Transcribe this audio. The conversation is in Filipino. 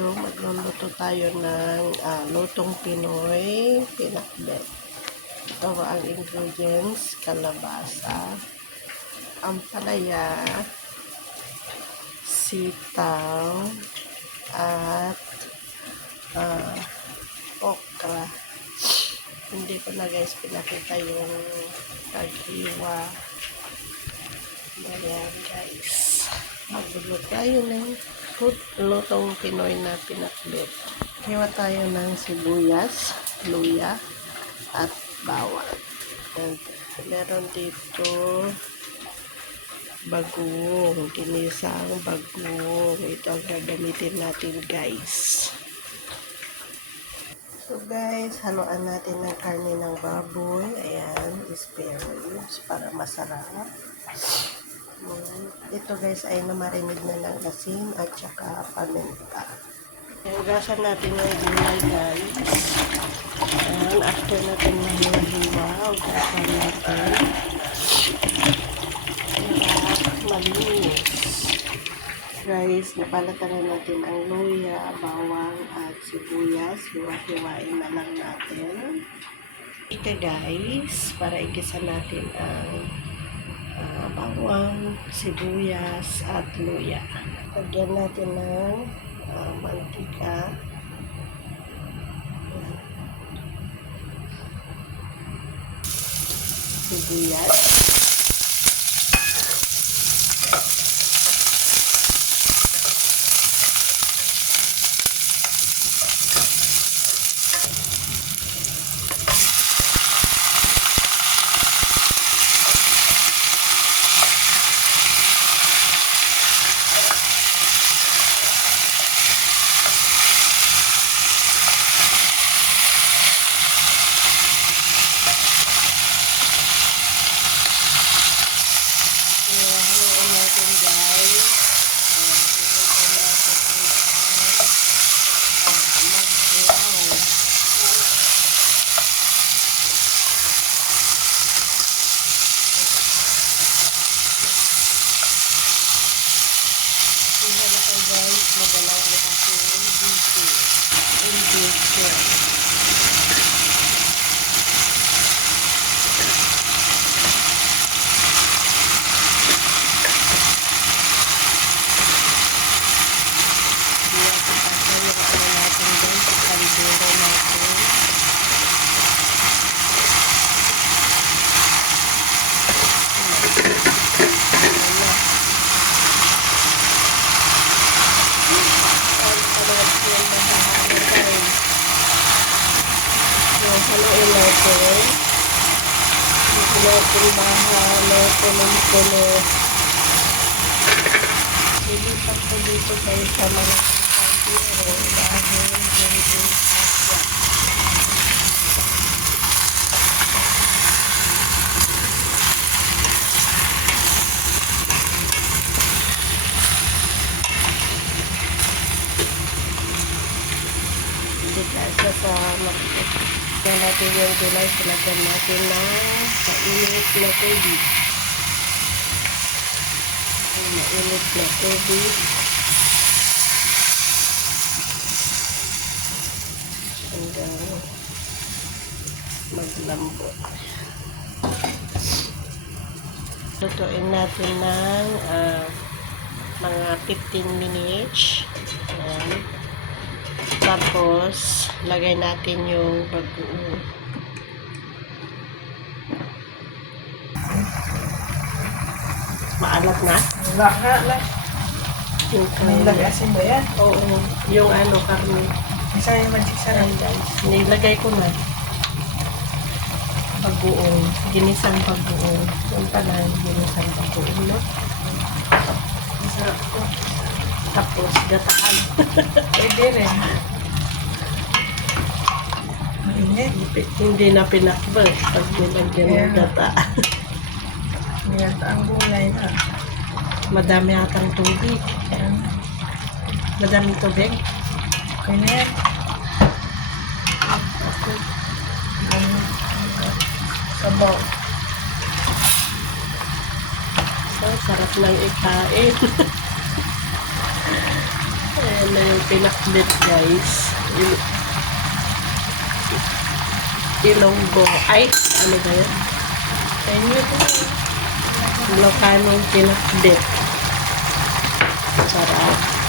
video, magluluto tayo ng lutong Pinoy pinakbet. Ito ang ingredients: kalabasa, ampalaya, sitaw, at okra. Hindi ko na guys pinakita yung paghiwa. Ayan guys, magluluto tayo ng lutong Pinoy na pinakbet. Hiwa tayo ng sibuyas, luya, at bawang. And meron dito bagoong, ginisang bagoong. Ito ang gagamitin natin guys. So guys, haluan natin ng karne ng baboy. Ayan, spare ribs para masarap. Ito guys ay namarinid na ng asin at saka paminta. Hugasan natin yung gulay guys. Ayan, after natin mahiwa-hiwa, hugasan natin. At malinis. Guys, napalatan na natin ang luya, bawang at sibuyas. Hiwa-hiwain na lang natin. Ika guys, para igisa natin ang bawang, sibuyas at luya. Lagyan natin ng mantika. Sibuyas. Guys, magalaw ang aking video. Haluin natin. Hindi natin mahalo punong-puno. Lilipat ko dito guys sa mga kaldero dahil hindi asya. Hindi kasya sa makikita. Kaya natin yung gulay, sinagyan natin ng mainit na tubig. Mainit na tubig. Hanggang maglambot. Lutuin natin ng mga 15 minutes. Ayan. Tapos, lagay natin yung bagoong. Maalat na? Wala na. Yung May lagasin ba yan? Oo. Yung karne. Isa yung magic Ayan guys. Nilagay ko na. Bagoong. Ginisang bagoong. Yung pala, ginisang bagoong, no? Masarap ko. Tapos, gataan. Pwede rin. Mainit. Hindi na pinakbal pag nilagyan ng gata. Ayan, ang gulay na. Madami atang tubig. Ayan. Madaming tubig. Okay na yan. Sabaw. So, sarap lang ikain. Ayan na yung pinakbit, guys. Ilonggo. Ay, ano ba yan? Sa inyo po. Ilocanong pinakbit. Sarap.